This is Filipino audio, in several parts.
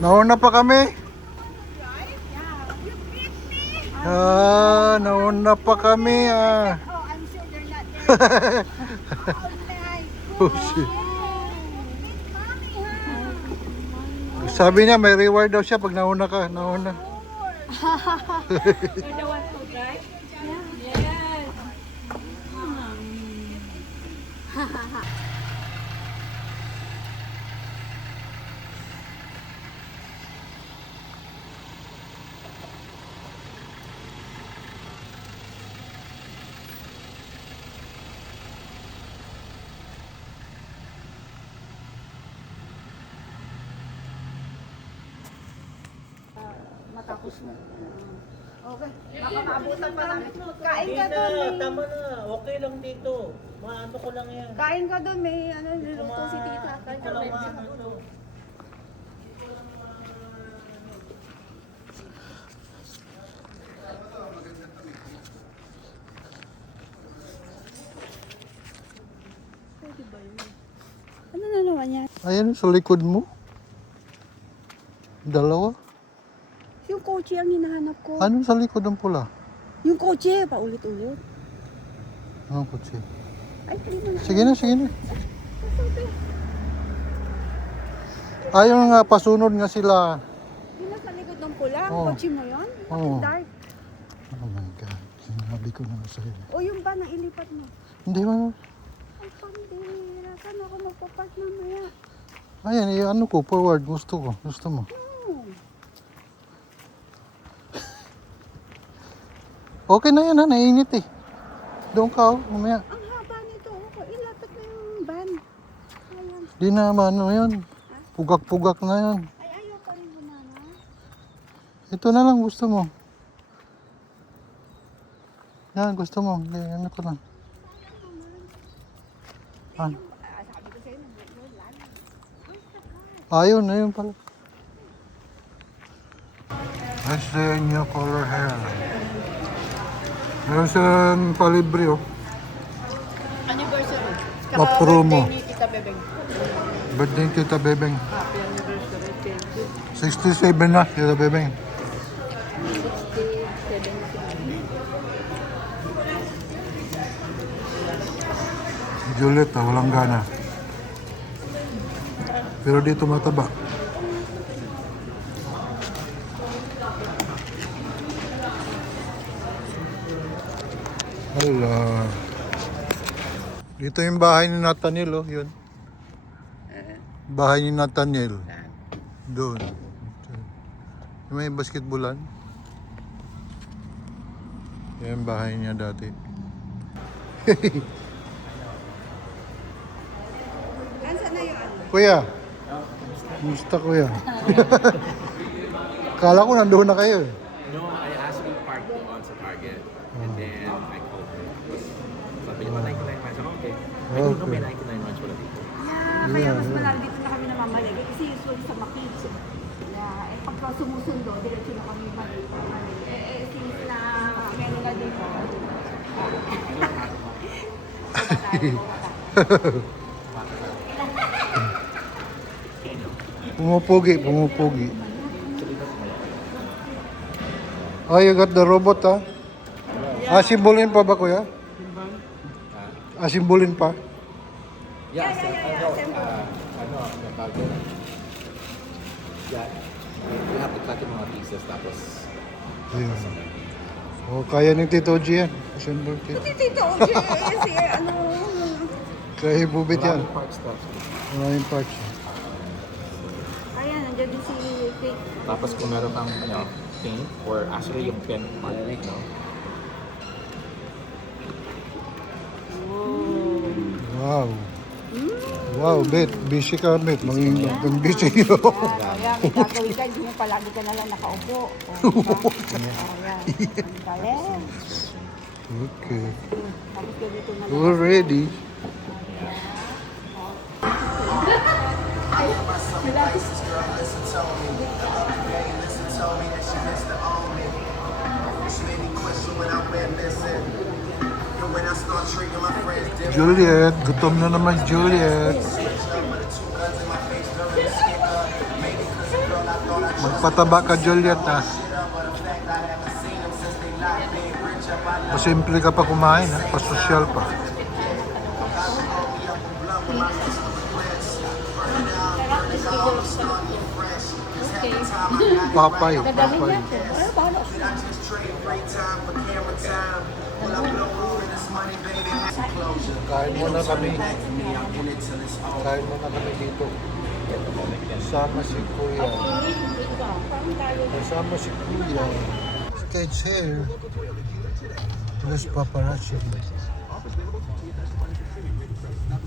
Nauna pa kami. Nauna pa kami. Oh, I'm sure they're not there. Oh my Oh, God. shit. Mommy, ha? Sabi niya may reward daw siya pag nauna ka. Nauna. You're the one who drive? Yes. Matapos na. Okay. Baka maabutan pa namin. Kain ka Hindi doon. na, tama na. Okay lang dito. Maano ko lang yan. Kain ka doon. May ano, niluto si tita. Kain ka doon. Maano to. Ano na naman yan? Ayan sa likod mo. Dalawa. Yung kotse ang hinahanap ko. Ano sa likod ng pula? Yung kotse, paulit-ulit. Anong kutsi? Ay, hindi na. Sige na, sige na. Ayaw nga, pasunod nga sila. Yung nasa likod ng pula, ang Oo. kotse mo yun? Oo. Dark. Oh my God. Sinabi ko na sa'yo. O yung ba na ilipat mo? Hindi mo. Ang pambira. Saan ako magpapark mamaya? Ayan, ano ko, forward. Gusto ko. Gusto mo. Oo. Okay na yan ha, nainit eh. Doon ka, mamaya. Ang haba nito. Oh. Ilapat na yung van. Ayan. Di na ano yan. Pugak-pugak na yan. Ay, ayaw pa rin banana. Ito na lang gusto mo. Yan, gusto mo. Ano ko na. Ah, Sabi ko sa'yo, nag-ulan. ayun, ayun pala. That's the new color hair. Meron silang palibre oh. Anniversary. Pa-promo. Birthday ni Tita Bebeng. Birthday ni Tita Bebeng. Happy anniversary. Thank you. 67 na, Tita Bebeng. 67. Juliet, walang gana. Pero dito mataba. Hala. Dito yung bahay ni Nathaniel, oh, yun. Bahay ni Nathaniel. Doon. May basketballan. Yan yung bahay niya dati. Nasaan na yung ano? Kuya. Kumusta kuya? Kala ko nandoon na kayo eh. No, I asked him to park on sa Target. And then I called him. Sabi niya, 99 miles. Ako, okay. I don't know may 99 miles wala dito. Kaya mas malaki dito na kami namamalagi kasi usually sa Makids. Pagka sumusundo, diretso na kami mamalagi. Since na meron na dito. Pumupugi, pumupugi. Oh, you got the robot, ha? Simbolin pa ba, kuya? Simbolin pa? Yeah, bago. Yeah, we have to cut yung mga pieces tapos Ayun. Oh, kaya ni Tito G yan. Assemble kit. Tito, si ano... Kaya bubit yan. maraming parts tapos. Maraming parts. Ayan, nandiyan din si Kate. Tapos kung meron kang paint or actually yung pen part, no? Wow. Wow, Bet. Busy ka, Bet. Maging busy yun. Ayan, may gagawin ka, hindi mo palagi ka na lang nakaupo. Ayan, ang galing. Okay. Tapos ganito na lang. We're ready. Juliet, gutom na naman Juliet. Magpataba ka, Juliet, ha? Pasimple ka pa kumain, ha? Pasosyal pa. Okay. Papay, Dadalhin papay. natin. Ay, bahala siya. Kain muna kami. Kain muna kami dito. Kasama si Kuya. Kasama si Kuya. Sketch here. There's paparazzi.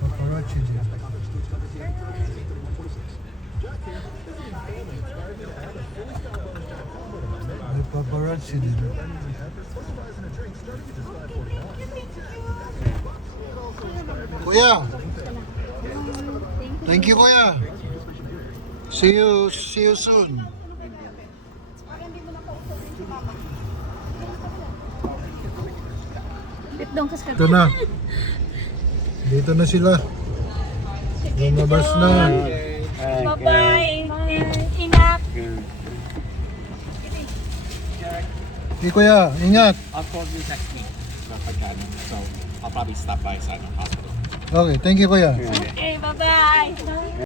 Paparazzi there. May paparazzi dito. Kuya! Thank you, Kuya! See you soon. Bitdong kas Ito na. Dito na sila. Lumabas na. Bye-bye. Ingat. Hey, Kuya, ingat. I'll call you next week. If I can. So I'll probably stop by Simon Hospital. Okay, thank you, Kuya. Okay, bye-bye.